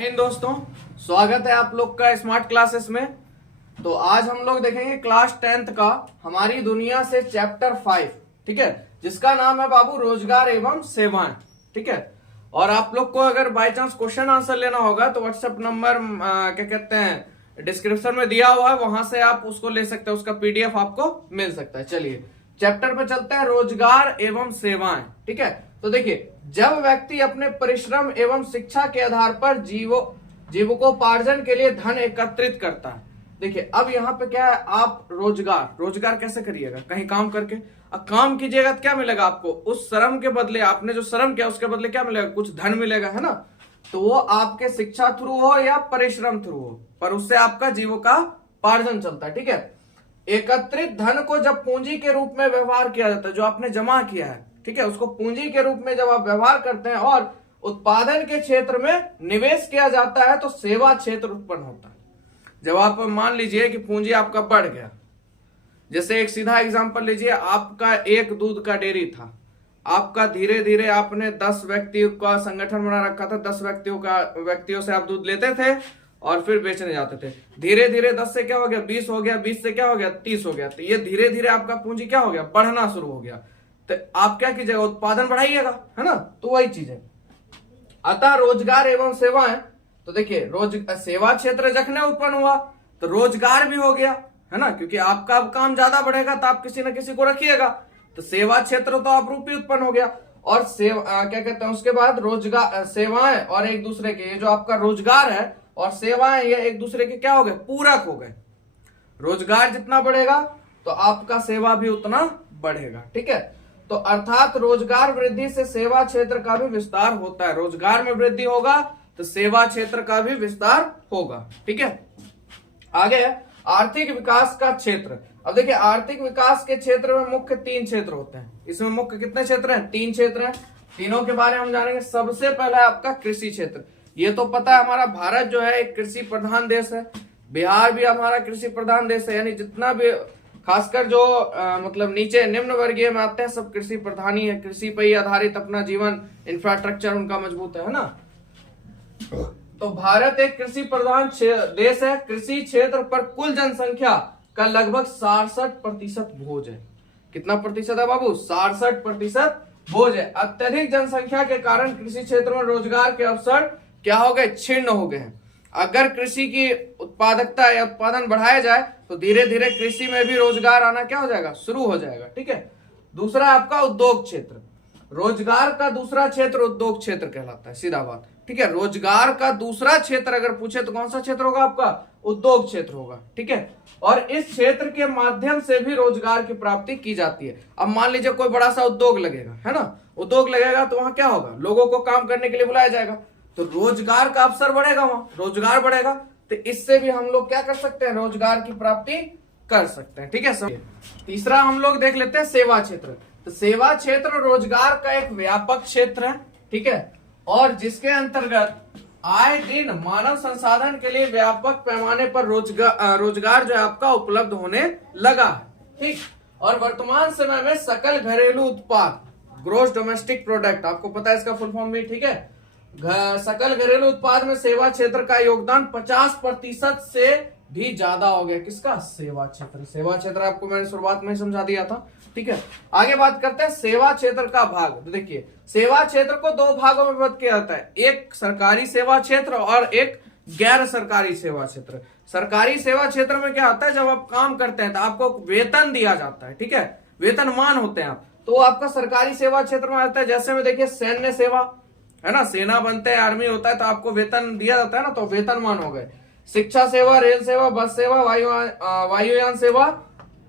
दोस्तों, स्वागत है आप लोग का स्मार्ट क्लासेस में। तो आज हम लोग देखेंगे क्लास 10th का हमारी दुनिया से चैप्टर 5, ठीक है, जिसका नाम है बाबू रोजगार एवं सेवाएं। ठीक है, और आप लोग को अगर बाय चांस क्वेश्चन आंसर लेना होगा तो व्हाट्सएप नंबर क्या कहते हैं डिस्क्रिप्शन में दिया हुआ है, वहां से आप उसको ले सकते हैं, उसका पीडीएफ आपको मिल सकता है। चलिए चैप्टर पे चलते हैं, रोजगार एवं सेवाएं। ठीक है, तो देखिए, जब व्यक्ति अपने परिश्रम एवं शिक्षा के आधार पर जीविकोपार्जन के लिए धन एकत्रित करता है। देखिए अब यहाँ पे क्या है, आप रोजगार कैसे करिएगा, कहीं काम करके। अब काम कीजिएगा तो क्या मिलेगा आपको, उस श्रम के बदले, आपने जो श्रम किया उसके बदले क्या मिलेगा, कुछ धन मिलेगा, है ना। तो वो आपके शिक्षा थ्रू हो या परिश्रम थ्रू हो, पर उससे आपका जीविकोपार्जन चलता है। ठीक है, एकत्रित धन को जब पूंजी के रूप में व्यवहार किया जाता है, जो आपने जमा किया है, ठीक है, उसको पूंजी के रूप में जब आप व्यवहार करते हैं और उत्पादन के क्षेत्र में निवेश किया जाता है तो सेवा क्षेत्र उत्पन्न होता है। जब आप मान लीजिए कि पूंजी आपका बढ़ गया, जैसे एक सीधा एग्जांपल लीजिए, आपका एक दूध का डेयरी था, आपका धीरे धीरे आपने 10 व्यक्तियों का संगठन बना रखा था, 10 व्यक्तियों से आप दूध लेते थे और फिर बेचने जाते थे। धीरे धीरे 10 से क्या हो गया, 20 हो गया, 20 से क्या हो गया, 30 हो गया। तो ये धीरे धीरे आपका पूंजी क्या हो गया, बढ़ना शुरू हो गया। तो आप क्या कीजिएगा, उत्पादन बढ़ाइएगा, है ना। तो वही चीज है। अतः रोजगार एवं सेवाएं, तो देखिए सेवा क्षेत्र जखने उत्पन्न हुआ तो रोजगार भी हो गया, है ना, क्योंकि आपका काम ज्यादा बढ़ेगा तो आप किसी न किसी को रखिएगा, तो सेवा क्षेत्र तो आप रूपी उत्पन्न हो गया। और क्या कहते हैं उसके बाद रोजगार, सेवाएं और एक दूसरे के, ये जो आपका रोजगार है और सेवाएं, ये एक दूसरे के क्या हो गए, पूरक हो गए। रोजगार जितना बढ़ेगा तो आपका सेवा भी उतना बढ़ेगा। ठीक है, तो अर्थात रोजगार वृद्धि से सेवा क्षेत्र का भी विस्तार होता है। रोजगार में वृद्धि होगा तो सेवा क्षेत्र का भी विस्तार होगा। ठीक है, आगे आर्थिक विकास का क्षेत्र। अब देखिए आर्थिक विकास के क्षेत्र में मुख्य 3 क्षेत्र होते हैं। इसमें मुख्य कितने क्षेत्र हैं, 3 क्षेत्र हैं। तीनों के बारे में हम जानेंगे। सबसे पहला है आपका कृषि क्षेत्र। ये तो पता है हमारा भारत जो है एक कृषि प्रधान देश है, बिहार भी हमारा कृषि प्रधान देश है, यानी जितना भी खासकर जो मतलब नीचे निम्न वर्गीय में आते हैं सब कृषि प्रधान ही है, कृषि पर ही आधारित अपना जीवन इंफ्रास्ट्रक्चर उनका मजबूत है ना। तो भारत एक कृषि प्रधान देश है। कृषि क्षेत्र पर कुल जनसंख्या का लगभग 66% बोझ है। कितना प्रतिशत है बाबू, 66% बोझ है। अत्यधिक जनसंख्या के कारण कृषि क्षेत्र में रोजगार के अवसर क्या हो गए, छिन्न हो गए हैं। अगर कृषि की उत्पादकता या उत्पादन बढ़ाया जाए तो धीरे धीरे कृषि में भी रोजगार आना क्या हो जाएगा, शुरू हो जाएगा। ठीक है, दूसरा आपका उद्योग क्षेत्र। रोजगार का दूसरा क्षेत्र उद्योग क्षेत्र कहलाता है, सीधा बात। ठीक है, रोजगार का दूसरा क्षेत्र अगर पूछे तो कौन सा क्षेत्र होगा आपका, उद्योग क्षेत्र होगा। ठीक है, और इस क्षेत्र के माध्यम से भी रोजगार की प्राप्ति की जाती है। अब मान लीजिए कोई बड़ा सा उद्योग लगेगा, है ना, उद्योग लगेगा तो वहां क्या होगा, लोगों को काम करने के लिए बुलाया जाएगा, तो रोजगार का अवसर बढ़ेगा, वहां रोजगार बढ़ेगा, तो इससे भी हम लोग क्या कर सकते हैं, रोजगार की प्राप्ति कर सकते हैं। ठीक है, सब। तीसरा हम लोग देख लेते हैं सेवा क्षेत्र। तो सेवा क्षेत्र रोजगार का एक व्यापक क्षेत्र है। ठीक है, और जिसके अंतर्गत आए दिन मानव संसाधन के लिए व्यापक पैमाने पर रोजगार जो है आपका उपलब्ध होने लगा है। ठीक, और वर्तमान समय में सकल घरेलू उत्पाद, ग्रोस डोमेस्टिक प्रोडक्ट, आपको पता है इसका फुल फॉर्म भी। ठीक है, सकल घरेलू उत्पाद में सेवा क्षेत्र का योगदान 50% से भी ज्यादा हो गया। किसका, सेवा क्षेत्र। सेवा क्षेत्र आपको मैंने शुरुआत में समझा दिया था। ठीक है, आगे बात करते हैं सेवा क्षेत्र का भाग। तो देखिए सेवा क्षेत्र को 2 भागों में विभक्त किया जाता है, एक सरकारी सेवा क्षेत्र और एक गैर सरकारी सेवा क्षेत्र। सरकारी सेवा क्षेत्र में क्या होता है, जब आप काम करते हैं तो आपको वेतन दिया जाता है। ठीक है, वेतनमान होते हैं आप, तो आपका सरकारी सेवा क्षेत्र में आता है। जैसे में देखिए सैन्य सेवा, है ना, सेना बनते हैं, आर्मी होता है, तो आपको वेतन दिया जाता है ना, तो वेतनमान हो गए। शिक्षा सेवा, रेल सेवा, बस सेवा, वायुयान सेवा।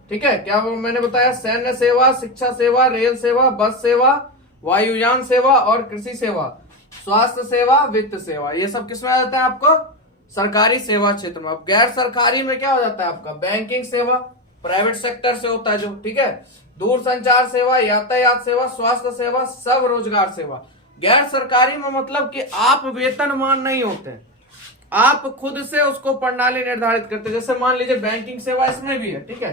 ठीक है, क्या मैंने बताया, सैन्य सेवा, शिक्षा सेवा, रेल सेवा, बस सेवा, वायुयान सेवा और कृषि सेवा, स्वास्थ्य सेवा, वित्त सेवा, ये सब किसमें आ जाता है आपको, सरकारी सेवा क्षेत्र में। अब गैर सरकारी में क्या हो जाता है आपका, बैंकिंग सेवा, प्राइवेट सेक्टर से होता है जो। ठीक है, दूर संचार सेवा, यातायात सेवा, स्वास्थ्य सेवा, सब रोजगार सेवा। गैर सरकारी में मतलब कि आप वेतनमान नहीं होते, आप खुद से उसको प्रणाली निर्धारित करते। जैसे मान लीजिए बैंकिंग सेवा इसमें भी है। ठीक है,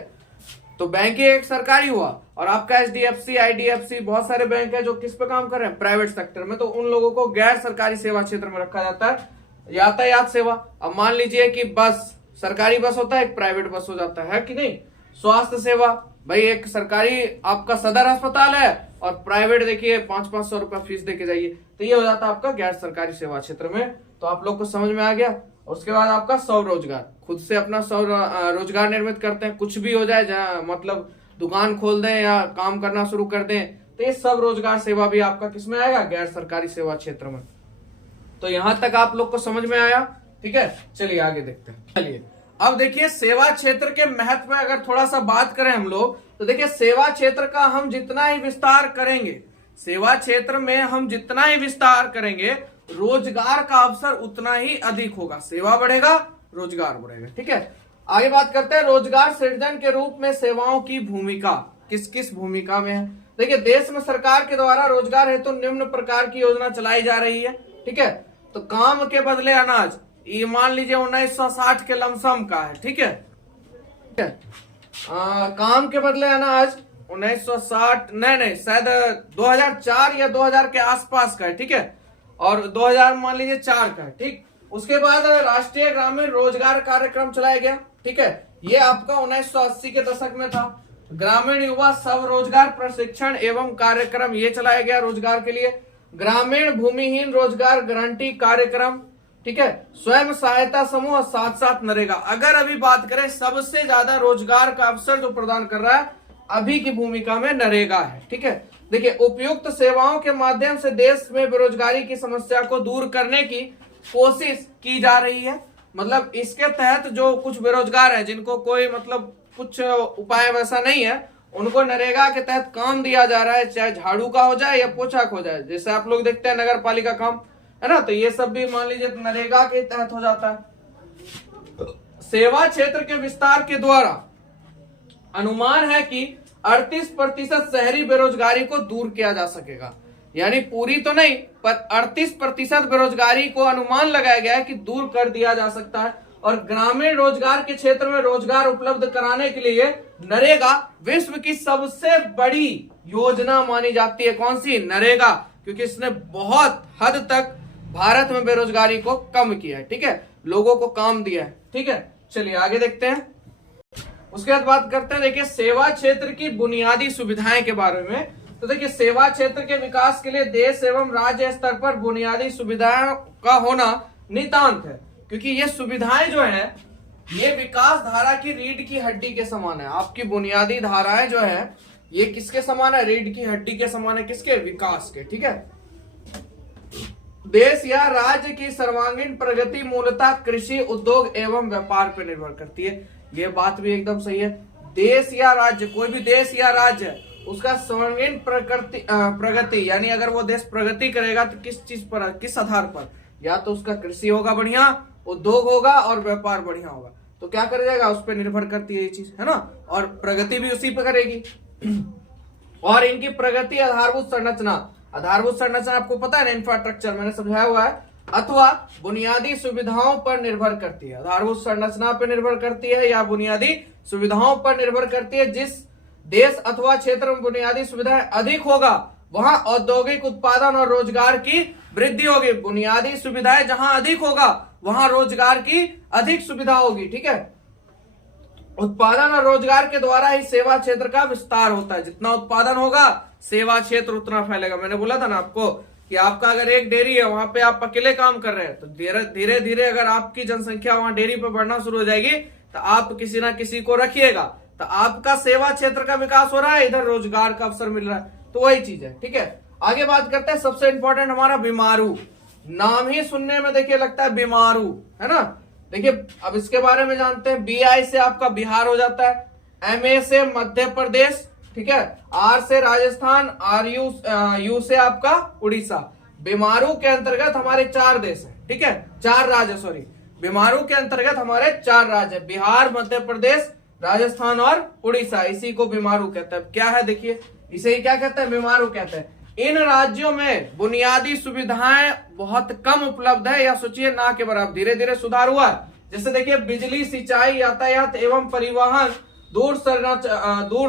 तो बैंकिंग एक सरकारी हुआ, और आपका एचडीएफसी, आईडीएफसी, बहुत सारे बैंक है जो किस पे काम कर रहे हैं, प्राइवेट सेक्टर में, तो उन लोगों को गैर सरकारी सेवा क्षेत्र में रखा जाता है। यातायात सेवा, अब मान लीजिए कि बस, सरकारी बस होता है, एक प्राइवेट बस हो जाता है कि नहीं। स्वास्थ्य सेवा, भाई एक सरकारी आपका सदर अस्पताल है और प्राइवेट देखिए 500-500 रुपया फीस देके जाइए, तो ये हो जाता है आपका गैर सरकारी सेवा क्षेत्र में। तो आप लोग को समझ में आ गया। उसके बाद आपका स्वरोजगार, खुद से अपना रोजगार निर्मित करते हैं, कुछ भी हो जाए, मतलब दुकान खोल दें या काम करना शुरू कर दें, तो ये सब रोजगार सेवा भी आपका किसमें आएगा, गैर सरकारी सेवा क्षेत्र में। तो यहां तक आप लोग को समझ में आया, ठीक है। चलिए आगे देखते हैं। चलिए अब देखिए सेवा क्षेत्र के महत्व में अगर थोड़ा सा बात करें हम लोग, तो देखिए सेवा क्षेत्र का हम जितना ही विस्तार करेंगे, सेवा क्षेत्र में हम जितना ही विस्तार करेंगे, रोजगार का अवसर उतना ही अधिक होगा। सेवा बढ़ेगा, रोजगार बढ़ेगा, ठीक है। आगे बात करते हैं रोजगार सृजन के रूप में सेवाओं की भूमिका किस किस भूमिका में है। देखिए देश में सरकार के द्वारा रोजगार हेतु निम्न प्रकार की योजना चलाई जा रही है, ठीक है। तो काम के बदले अनाज, ये मान लीजिए 1960 के लमसम का है, ठीक है। काम के बदले अनाज 1960 नहीं शायद 2004 या 2000 के आसपास का है, ठीक है। और 2000 मान लीजिए 4 का है, ठीक। उसके बाद राष्ट्रीय ग्रामीण रोजगार कार्यक्रम चलाया गया, ठीक है। ये आपका 1980 के दशक में था। ग्रामीण युवा सब रोजगार प्रशिक्षण एवं कार्यक्रम ये चलाया गया रोजगार के लिए। ग्रामीण भूमिहीन रोजगार गारंटी कार्यक्रम, ठीक है। स्वयं सहायता समूह, साथ साथ नरेगा। अगर अभी बात करें सबसे ज्यादा रोजगार का अवसर जो प्रदान कर रहा है अभी की भूमिका में नरेगा है, ठीक है। देखिए उपयुक्त सेवाओं के माध्यम से देश में बेरोजगारी की समस्या को दूर करने की कोशिश की जा रही है। मतलब इसके तहत जो कुछ बेरोजगार है, जिनको कोई मतलब कुछ उपाय वैसा नहीं है, उनको नरेगा के तहत काम दिया जा रहा है, चाहे झाड़ू का हो जाए या पोछा का हो जाए। जैसे आप लोग देखते हैं नगर पालिका काम है ना, तो ये सब भी मान लीजिए नरेगा के तहत हो जाता है। सेवा क्षेत्र के विस्तार के द्वारा अनुमान है कि 38% शहरी बेरोजगारी को दूर किया जा सकेगा। यानी पूरी तो नहीं, पर 38% बेरोजगारी को अनुमान लगाया गया है कि दूर कर दिया जा सकता है। और ग्रामीण रोजगार के क्षेत्र में रोजगार उपलब्ध कराने के लिए नरेगा विश्व की सबसे बड़ी योजना मानी जाती है। कौन सी? नरेगा, क्योंकि इसने बहुत हद तक भारत में बेरोजगारी को कम किया है, ठीक है, लोगों को काम दिया है, ठीक है। चलिए आगे देखते हैं। उसके बाद बात करते हैं देखिए सेवा क्षेत्र की बुनियादी सुविधाएं के बारे में। तो देखिए सेवा क्षेत्र के विकास के लिए देश एवं राज्य स्तर पर बुनियादी सुविधाओं का होना नितांत है, क्योंकि ये सुविधाएं जो है ये विकास धारा की रीढ़ की हड्डी के समान है। आपकी बुनियादी धाराएं जो है ये किसके समान है? रीढ़ की हड्डी के समान है। किसके? विकास के, ठीक है। देश या राज्य की सर्वांगीण प्रगति मूलतः कृषि, उद्योग एवं व्यापार पर निर्भर करती है। ये बात भी एकदम सही है। देश या राज्य, कोई भी देश या राज्य, उसका सर्वांगीण प्रगति यानी अगर वो देश प्रगति करेगा तो किस चीज पर, किस आधार पर? या तो उसका कृषि होगा बढ़िया, उद्योग होगा और व्यापार बढ़िया होगा, तो क्या कर जाएगा? उस पर निर्भर करती है ये चीज, है ना। और प्रगति भी उसी पे करेगी। और इनकी प्रगति आधारभूत संरचना, आधारभूत संरचना आपको पता है ना, इंफ्रास्ट्रक्चर मैंने समझाया हुआ है, अथवा बुनियादी सुविधाओं पर निर्भर करती है। आधारभूत संरचना पर निर्भर करती है या बुनियादी सुविधाओं पर निर्भर करती है। जिस देश अथवा क्षेत्र में बुनियादी सुविधाएं अधिक होगा वहां औद्योगिक उत्पादन और रोजगार की वृद्धि होगी। बुनियादी सुविधाएं जहां अधिक होगा वहां रोजगार की अधिक सुविधा होगी, ठीक है। उत्पादन और रोजगार के द्वारा ही सेवा क्षेत्र का विस्तार होता है। जितना उत्पादन होगा सेवा क्षेत्र उतना फैलेगा। मैंने बोला था ना आपको कि आपका अगर एक डेयरी है, वहां पे आप अकेले काम कर रहे हैं, तो धीरे धीरे अगर आपकी जनसंख्या वहां डेयरी पे बढ़ना शुरू हो जाएगी तो आप किसी ना किसी को रखिएगा, तो आपका सेवा क्षेत्र का विकास हो रहा है, इधर रोजगार का अवसर मिल रहा है, तो वही चीज है, ठीक है। आगे बात करते हैं सबसे इंपॉर्टेंट हमारा बीमारू। नाम ही सुनने में देखिए लगता है बीमारू, है ना। देखिए अब इसके बारे में जानते हैं। BI से आपका बिहार हो जाता है, MA से मध्य प्रदेश, ठीक है, R से राजस्थान, RU से आपका उड़ीसा। बीमारू के अंतर्गत हमारे 4 देश हैं, ठीक है, 4 राज्य, सॉरी, बीमारू के अंतर्गत हमारे 4 राज्य, बिहार, मध्य प्रदेश, राजस्थान और उड़ीसा। इसी को बीमारू कहते हैं। क्या है देखिए, इसे ही क्या कहते हैं? बीमारू कहते हैं। इन राज्यों में बुनियादी सुविधाएं बहुत कम उपलब्ध है, या सोचिए ना के बराबर। धीरे धीरे सुधार हुआ है। जैसे देखिए बिजली, सिंचाई, यातायात एवं परिवहन, दूर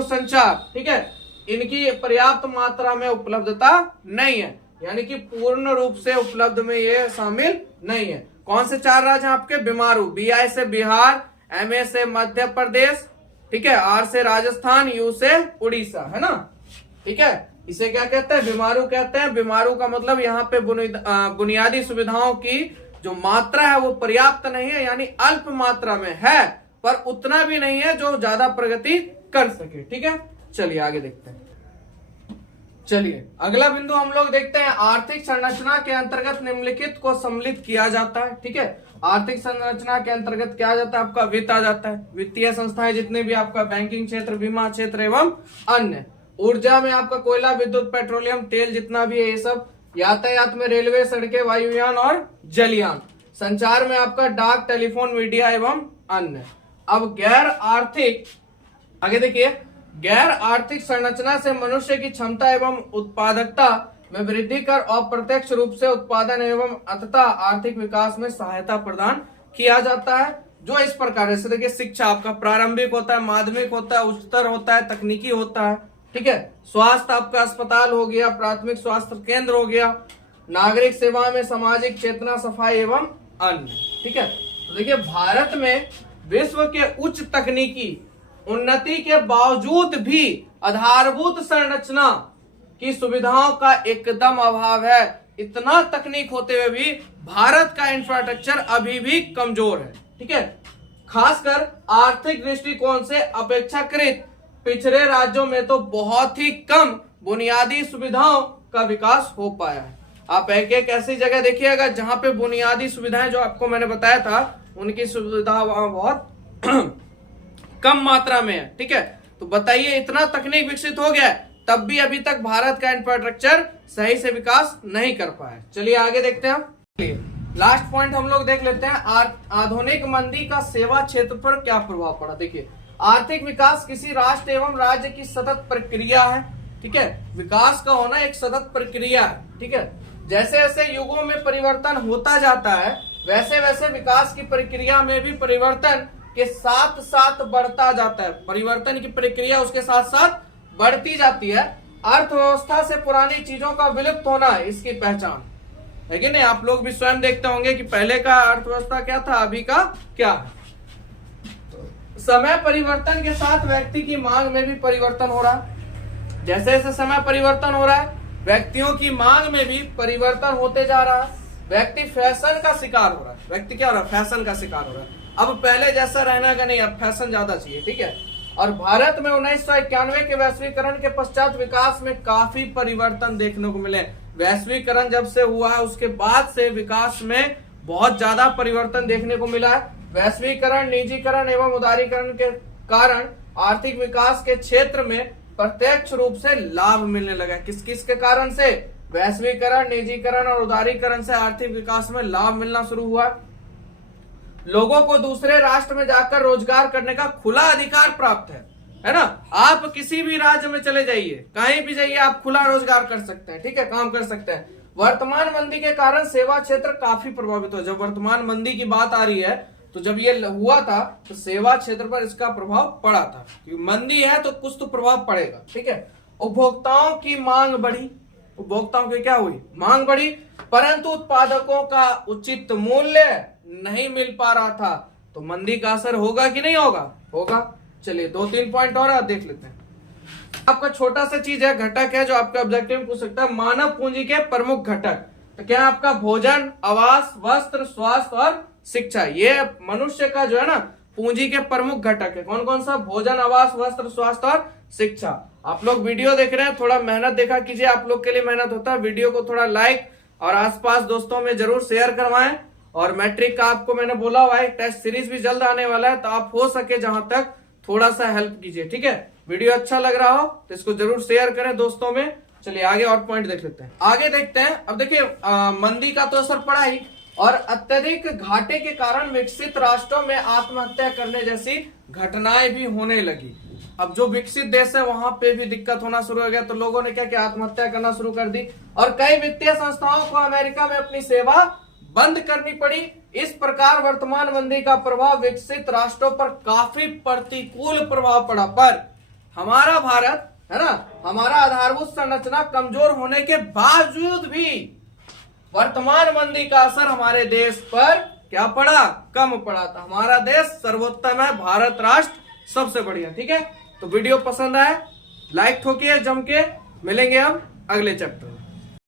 संचार, ठीक है, इनकी पर्याप्त मात्रा में उपलब्धता नहीं है, यानी कि पूर्ण रूप से उपलब्ध में ये शामिल नहीं है। कौन से 4 राज्य हैं आपके? बीमारू, BI से बिहार, MA से मध्य प्रदेश, ठीक है, R से राजस्थान, U से उड़ीसा, है ना, ठीक है। इसे क्या कहते हैं? बीमारू कहते हैं। बीमारू का मतलब यहाँ पे बुनियादी सुविधाओं की जो मात्रा है वो पर्याप्त नहीं है, यानी अल्प मात्रा में है, पर उतना भी नहीं है जो ज्यादा प्रगति कर सके, ठीक है। चलिए आगे देखते हैं। चलिए अगला बिंदु हम लोग देखते हैं, आर्थिक संरचना के अंतर्गत निम्नलिखित को सम्मिलित किया जाता है, ठीक है। आर्थिक संरचना के अंतर्गत क्या आ जाता है? आपका वित्त आ जाता है, वित्तीय संस्थाएं जितने भी आपका बैंकिंग क्षेत्र, बीमा क्षेत्र एवं अन्य। ऊर्जा में आपका कोयला, विद्युत, पेट्रोलियम, तेल जितना भी है ये सब। यातायात में रेलवे, सड़कें, वायुयान और जलयान। संचार में आपका डाक, टेलीफोन, मीडिया एवं अन्य। अब गैर आर्थिक, आगे देखिए, गैर आर्थिक संरचना से मनुष्य की क्षमता एवं उत्पादकता में वृद्धि कर अप्रत्यक्ष रूप से उत्पादन एवं अंततः आर्थिक विकास में सहायता प्रदान किया जाता है, जो इस प्रकार है। देखिए शिक्षा आपका प्रारंभिक होता है, माध्यमिक होता है, उच्चतर होता है, तकनीकी होता है, ठीक है। स्वास्थ्य आपका अस्पताल हो गया, प्राथमिक स्वास्थ्य केंद्र हो गया, नागरिक सेवा में सामाजिक चेतना, सफाई एवं अन्य, ठीक है। तो देखिए भारत में विश्व के उच्च तकनीकी उन्नति के बावजूद भी आधारभूत संरचना की सुविधाओं का एकदम अभाव है। इतना तकनीक होते हुए भी भारत का इंफ्रास्ट्रक्चर अभी भी कमजोर है, ठीक है। खासकर आर्थिक दृष्टिकोण से अपेक्षाकृत पिछड़े राज्यों में तो बहुत ही कम बुनियादी सुविधाओं का विकास हो पाया है। आप एक एक ऐसी जगह देखिएगा जहां पे बुनियादी सुविधाएं जो आपको मैंने बताया था उनकी सुविधा वहां बहुत कम मात्रा में है, ठीक है। तो बताइए इतना तकनीक विकसित हो गया तब भी अभी तक भारत का इंफ्रास्ट्रक्चर सही से विकास नहीं कर पाया। चलिए आगे देखते हैं। चलिए लास्ट पॉइंट हम लोग देख लेते हैं, आधुनिक मंदी का सेवा क्षेत्र पर क्या प्रभाव पड़ा। देखिए आर्थिक विकास किसी राष्ट्र एवं राज्य की सतत प्रक्रिया है, ठीक है। विकास का होना एक सतत प्रक्रिया है, ठीक है। जैसे जैसे युगों में परिवर्तन होता जाता है वैसे वैसे विकास की प्रक्रिया में भी परिवर्तन के साथ साथ बढ़ता जाता है। परिवर्तन की प्रक्रिया उसके साथ साथ बढ़ती जाती है। अर्थव्यवस्था से पुरानी चीजों का विलुप्त होना है इसकी पहचान, है कि नहीं। आप लोग भी स्वयं देखते होंगे कि पहले का अर्थव्यवस्था क्या था, अभी का क्या है। समय परिवर्तन के साथ व्यक्ति की मांग में भी परिवर्तन हो रहा है। जैसे जैसे समय परिवर्तन हो रहा है व्यक्तियों की मांग में भी परिवर्तन होते जा रहा है। व्यक्ति फैशन का शिकार हो रहा है। व्यक्ति क्या हो रहा है? फैशन का शिकार हो रहा है। अब पहले जैसा रहना का नहीं, अब फैशन ज्यादा चाहिए, ठीक है। और भारत में 1991 के वैश्वीकरण के पश्चात विकास में काफी परिवर्तन देखने को मिले। वैश्वीकरण जब से हुआ है उसके बाद से विकास में बहुत ज्यादा परिवर्तन देखने को मिला है। वैश्वीकरण, निजीकरण एवं उदारीकरण के कारण आर्थिक विकास के क्षेत्र में प्रत्यक्ष रूप से लाभ मिलने लगा। किस किस के कारण से? वैश्वीकरण, निजीकरण और उदारीकरण से आर्थिक विकास में लाभ मिलना शुरू हुआ। लोगों को दूसरे राष्ट्र में जाकर रोजगार करने का खुला अधिकार प्राप्त है ना। आप किसी भी राज्य में चले जाइए, कहीं भी जाइए, आप खुला रोजगार कर सकते हैं, ठीक है, काम कर सकते हैं। वर्तमान मंदी के कारण सेवा क्षेत्र काफी प्रभावित हो। जब वर्तमान मंदी की बात आ रही है तो जब ये हुआ था तो सेवा क्षेत्र पर इसका प्रभाव पड़ा था, क्योंकि मंदी है तो कुछ तो प्रभाव पड़ेगा, ठीक है। उपभोक्ताओं की मांग बढ़ी, उपभोक्ताओं की क्या हुई? मांग बढ़ी, परंतु उत्पादकों का उचित मूल्य नहीं मिल पा रहा था। तो मंदी का असर होगा कि नहीं होगा? होगा। चलिए 2-3 पॉइंट और देख लेते हैं। आपका छोटा सा चीज है, घटक है, जो आपका ऑब्जेक्टिव में पूछ सकता है। मानव पूंजी के प्रमुख घटक तो क्या है आपका? भोजन, आवास, वस्त्र, स्वास्थ्य और शिक्षा। ये मनुष्य का जो है ना पूंजी के प्रमुख घटक है। कौन कौन सा? भोजन, आवास, वस्त्र, स्वास्थ्य और शिक्षा। आप लोग वीडियो देख रहे हैं, थोड़ा मेहनत देखा कीजिए, आप लोग के लिए मेहनत होता है। वीडियो को थोड़ा लाइक और आसपास दोस्तों में जरूर शेयर करवाएं। और मैट्रिक का आपको मैंने बोला हुआ है टेस्ट सीरीज भी जल्द आने वाला है, तो आप हो सके जहां तक थोड़ा सा हेल्प कीजिए, ठीक है। वीडियो अच्छा लग रहा हो तो इसको जरूर शेयर करें दोस्तों में। चलिए आगे और पॉइंट देख लेते हैं। आगे देखते हैं। अब देखिए मंदी का तो असर पड़ा ही, और अत्यधिक घाटे के कारण विकसित राष्ट्रों में आत्महत्या करने जैसी घटनाएं भी होने लगी। अब जो विकसित देश है वहां पे भी दिक्कत होना शुरू हो गया, तो लोगों ने क्या किया? आत्महत्या करना शुरू कर दी। और कई वित्तीय संस्थाओं को अमेरिका में अपनी सेवा बंद करनी पड़ी। इस प्रकार वर्तमान मंदी का प्रभाव विकसित राष्ट्रों पर काफी प्रतिकूल प्रभाव पड़ा। पर हमारा भारत है ना, हमारा आधारभूत संरचना कमजोर होने के बावजूद भी वर्तमान मंदी का असर हमारे देश पर क्या पढ़ा, कम पढ़ा था। हमारा देश सर्वोत्तम है, भारत राष्ट्र सबसे बढ़िया। ठीक है, तो वीडियो पसंद आए लाइक ठोकिए जम के। मिलेंगे हम अगले चैप्टर में।